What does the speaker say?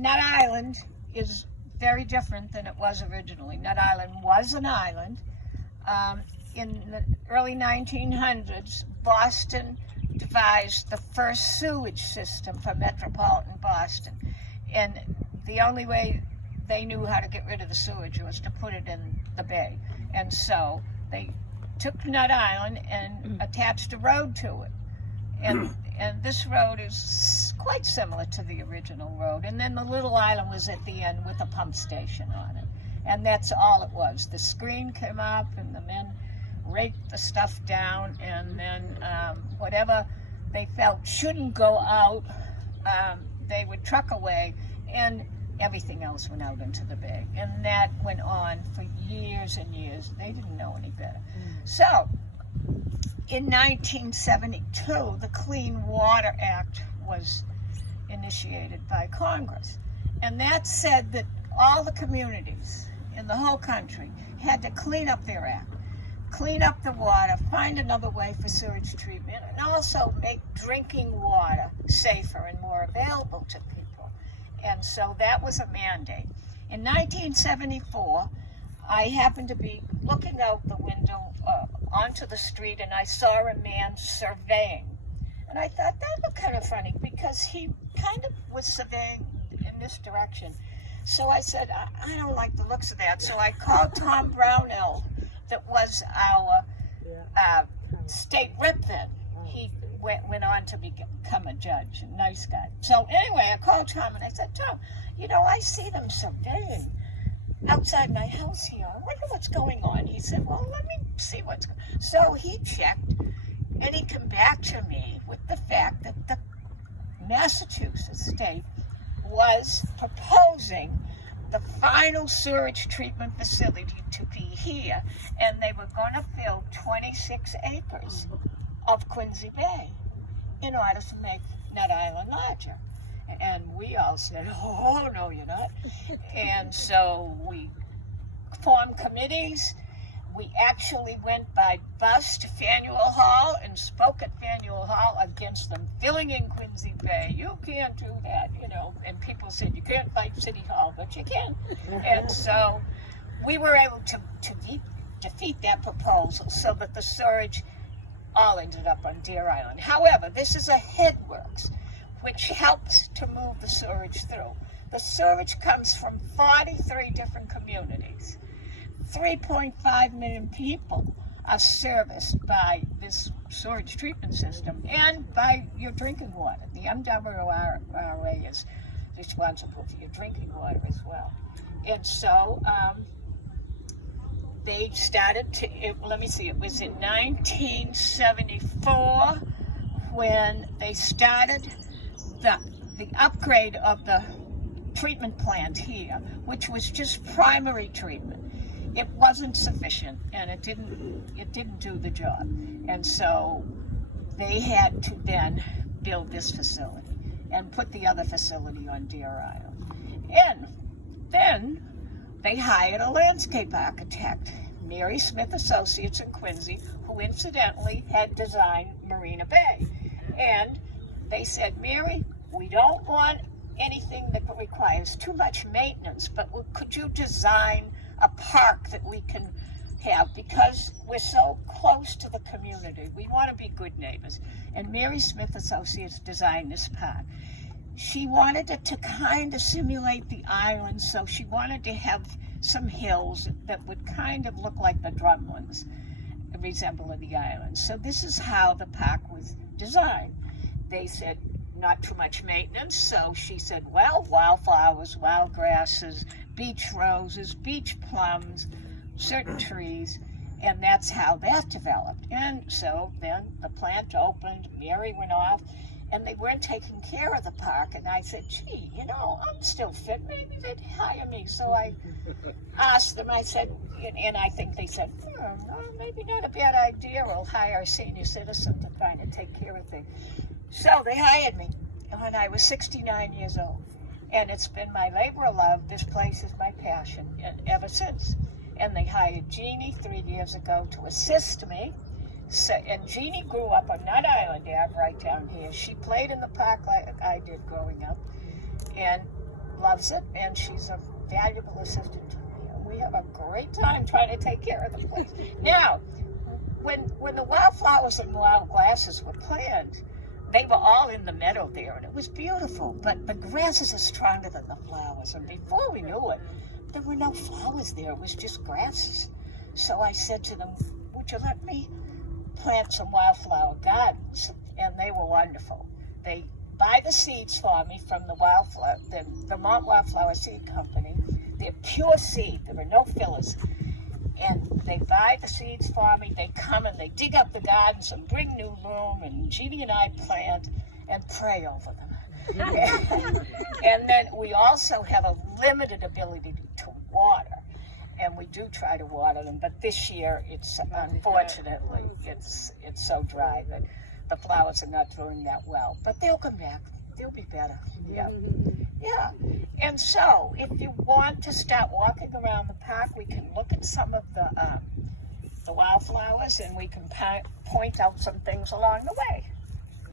Nut Island is very different than it was originally. Nut Island was an island. In the early 1900s, Boston devised the first sewage system for metropolitan Boston. And the only way they knew how to get rid of the sewage was to put it in the bay. And so they took Nut Island and attached a road to it. And this road is quite similar to the original road. And then the little island was at the end with a pump station on it. And that's all it was. The screen came up and the men raked the stuff down, and then whatever they felt shouldn't go out, they would truck away, and everything else went out into the bay. And that went on for years and years. They didn't know any better. So, in 1972, the Clean Water Act was initiated by Congress. And that said that all the communities in the whole country had to clean up their act, clean up the water, find another way for sewage treatment, and also make drinking water safer and more available to people. And so that was a mandate. In 1974, I happened to be looking out the window onto the street, and I saw a man surveying. And I thought that looked kind of funny because he kind of was surveying in this direction. So I said, I don't like the looks of that. So I called Tom Brownell, that was our state rep then. He went on to become a judge, a nice guy. So anyway, I called Tom and I said, Tom, you know, I see them surveying outside my house here. I wonder what's going on. He said, well, let me see what's going on. So he checked, and he came back to me with the fact that the Massachusetts state was proposing the final sewage treatment facility to be here, and they were going to fill 26 acres of Quincy Bay in order to make Nut Island larger. And we all said, oh, no, you're not. And so we formed committees. We actually went by bus to Faneuil Hall and spoke at Faneuil Hall against them filling in Quincy Bay. You can't do that, you know. And people said, you can't fight City Hall, but you can. And so we were able to defeat that proposal so that the sewage all ended up on Deer Island. However, this is a headworks, which helps to move the sewage through. The sewage comes from 43 different communities. 3.5 million people are serviced by this sewage treatment system and by your drinking water. The MWRA is responsible for your drinking water as well. And so they started to, it was in 1974 when they started the upgrade of the treatment plant here, which was just primary treatment. It wasn't sufficient, and it didn't do the job. And so they had to then build this facility and put the other facility on Deer Island. And then they hired a landscape architect, Mary Smith Associates in Quincy, who incidentally had designed Marina Bay. And they said, Mary, we don't want anything that requires too much maintenance, but could you design a park that we can have, because we're so close to the community. We want to be good neighbors. And Mary Smith Associates designed this park. She wanted it to kind of simulate the island, so she wanted to have some hills that would kind of look like the drumlins, resemble the island. So this is how the park was designed. They said not too much maintenance, so she said, well, wildflowers, wild grasses, beach roses, beach plums, certain trees, and that's how that developed. And so then the plant opened, Mary went off, and they weren't taking care of the park. And I said, gee, you know, I'm still fit. Maybe they'd hire me. So I asked them, I said, and I think they said, maybe not a bad idea. We'll hire a senior citizen to kind of take care of things. So they hired me when I was 69 years old. And it's been my labor of love. This place is my passion, and ever since. And they hired Jeannie 3 years ago to assist me. So, and Jeannie grew up on Nut Island Ave right down here. She played in the park like I did growing up. And loves it, and she's a valuable assistant to me. And we have a great time trying to take care of the place. Now, when the wildflowers and wild grasses were planted, they were all in the meadow there, and it was beautiful. But the grasses are stronger than the flowers, and before we knew it, there were no flowers there. It was just grasses. So I said to them, would you let me plant some wildflower gardens? And they were wonderful. They buy the seeds for me from the Vermont Wildflower Seed Company. They're pure seed. There are no fillers. And they buy the seeds for me. They come and they dig up the gardens and bring new loam. And Jeannie and I plant and pray over them. And then we also have a limited ability to water. And we do try to water them. But this year, unfortunately, it's so dry that the flowers are not doing that well. But they'll come back. They'll be better. Yeah. Yeah. And so, if you want to start walking around the park, we can look at some of the wildflowers, and we can point out some things along the way.